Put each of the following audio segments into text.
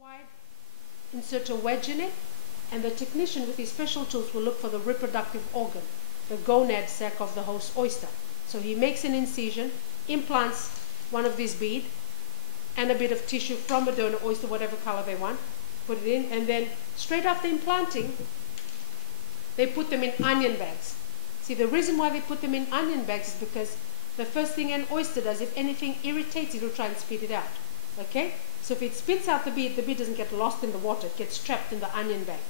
wide, insert a wedge in it, and the technician with his special tools will look for the reproductive organ, the gonad sac of the host oyster. So he makes an incision, implants one of these beads and a bit of tissue from a donor oyster, whatever color they want, put it in, and then straight after implanting, they put them in onion bags. See, the reason why they put them in onion bags is because the first thing an oyster does, if anything irritates it, will try and spit it out. Okay? So if it spits out the bead doesn't get lost in the water, it gets trapped in the onion bag.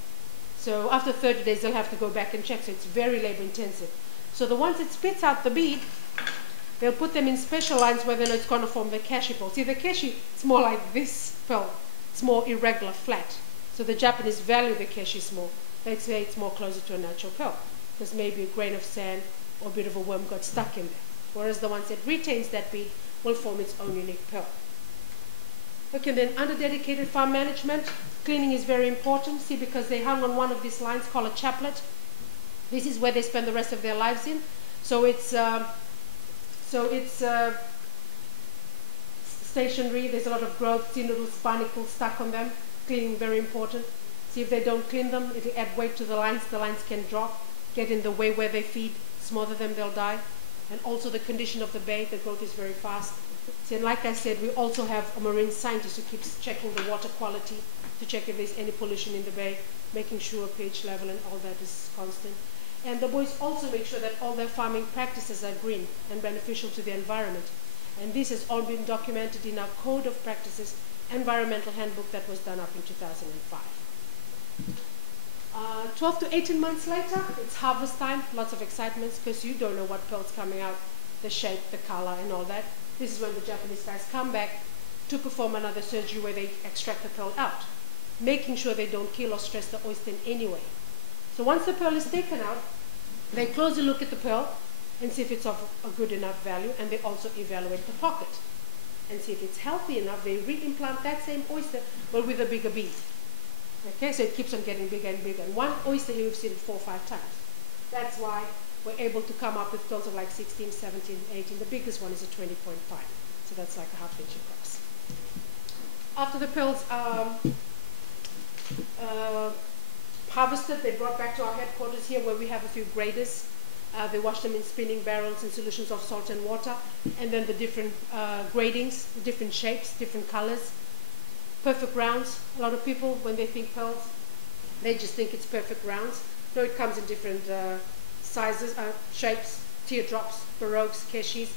So after 30 days, they'll have to go back and check, so it's very labor intensive. So the ones it spits out the bead, they'll put them in special lines where they know it's going to form the kashi pearl. See, the kashi, it's more like this pearl. It's more irregular, flat. So the Japanese value the kashi more. They'd say it's more closer to a natural pearl, because maybe a grain of sand or a bit of a worm got stuck in there. Whereas the ones that retains that bead will form its own unique pearl. Okay, then under dedicated farm management, cleaning is very important. See, because they hung on one of these lines called a chaplet. This is where they spend the rest of their lives in. So it's stationary. There's a lot of growth, see little barnacles stuck on them. Cleaning very important. See, if they don't clean them, it'll add weight to the lines. The lines can drop, get in the way where they feed, smother them, they'll die. And also the condition of the bay, the growth is very fast. See, and like I said, we also have a marine scientist who keeps checking the water quality to check if there's any pollution in the bay, making sure pH level and all that is constant. And the boys also make sure that all their farming practices are green and beneficial to the environment. And this has all been documented in our Code of Practices Environmental Handbook that was done up in 2005. 12 to 18 months later, it's harvest time, lots of excitement because you don't know what pearl's coming out, the shape, the color, and all that. This is when the Japanese guys come back to perform another surgery where they extract the pearl out, making sure they don't kill or stress the oyster in any way. So once the pearl is taken out, they closely look at the pearl and see if it's of a good enough value, and they also evaluate the pocket and see if it's healthy enough. They re-implant that same oyster, but with a bigger bead. Okay, so it keeps on getting bigger and bigger. And one oyster here we've seen 4 or 5 times. That's why we're able to come up with pearls of like 16, 17, 18. The biggest one is a 20.5. So that's like a ½ inch across. After the pearls are harvested, they're brought back to our headquarters here where we have a few graders. They wash them in spinning barrels in solutions of salt and water. And then the different gradings, the different shapes, different colors. Perfect rounds. A lot of people, when they think pearls, they just think it's perfect rounds. No, it comes in different sizes, shapes, teardrops, baroques, keshis.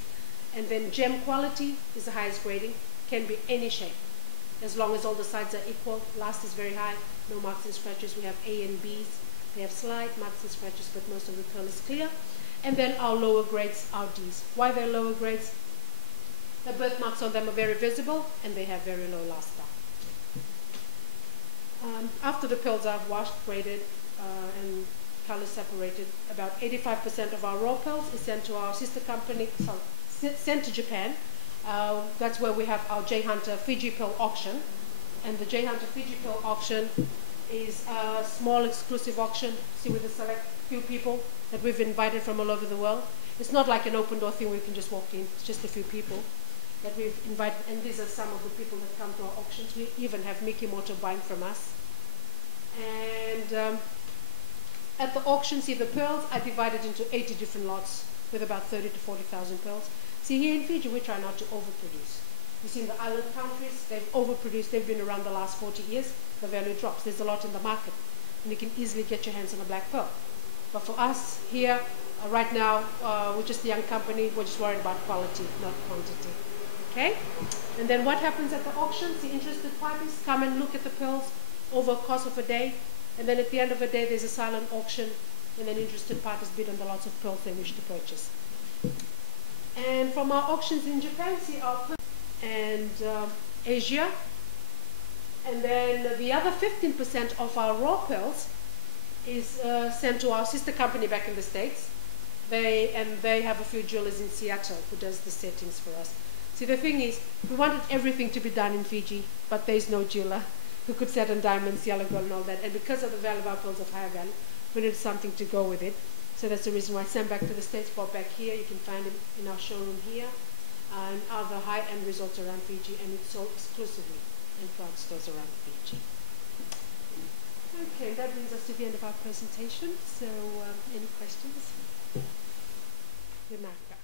And then gem quality is the highest grading. Can be any shape, as long as all the sides are equal. Last is very high, no marks and scratches. We have A and Bs. They have slight marks and scratches, but most of the pearl is clear. And then our lower grades are Ds. Why they're lower grades? The birthmarks on them are very visible, and they have very low last star. After the pearls are washed, graded, and color separated, about 85% of our raw pearls is sent to our sister company, sent to Japan. That's where we have our J Hunter Fiji Pearl auction. And the J Hunter Fiji Pearl auction is a small exclusive auction, see, with a select few people that we've invited from all over the world. It's not like an open door thing where you can just walk in. It's just a few people that we've invited, and these are some of the people that come to our auctions. We even have Mikimoto buying from us. And at the auction, see, the pearls are divided into 80 different lots with about 30 to 40,000 pearls. See, here in Fiji, we try not to overproduce. You see, in the island countries, they've overproduced. They've been around the last 40 years. The value drops. There's a lot in the market, and you can easily get your hands on a black pearl. But for us here, right now, we're just a young company. We're just worried about quality, not quantity. Okay? And then what happens at the auctions? The interested parties come and look at the pearls over a course of a day. And then at the end of the day, there's a silent auction. And then interested parties bid on the lots of pearls they wish to purchase. And from our auctions in Japan, see our pearls and Asia. And then the other 15% of our raw pearls is sent to our sister company back in the States. They have a few jewelers in Seattle who does the settings for us. See, the thing is, we wanted everything to be done in Fiji, but there's no jeweler who could set on diamonds, yellow gold, and all that. And because of the value of our pearls of higher value, we needed something to go with it. So that's the reason why I sent back to the States, brought back here. You can find it in our showroom here, and other high-end resorts around Fiji, and it's sold exclusively implant stores around the BG. Okay, that brings us to the end of our presentation. So, any questions? Renata.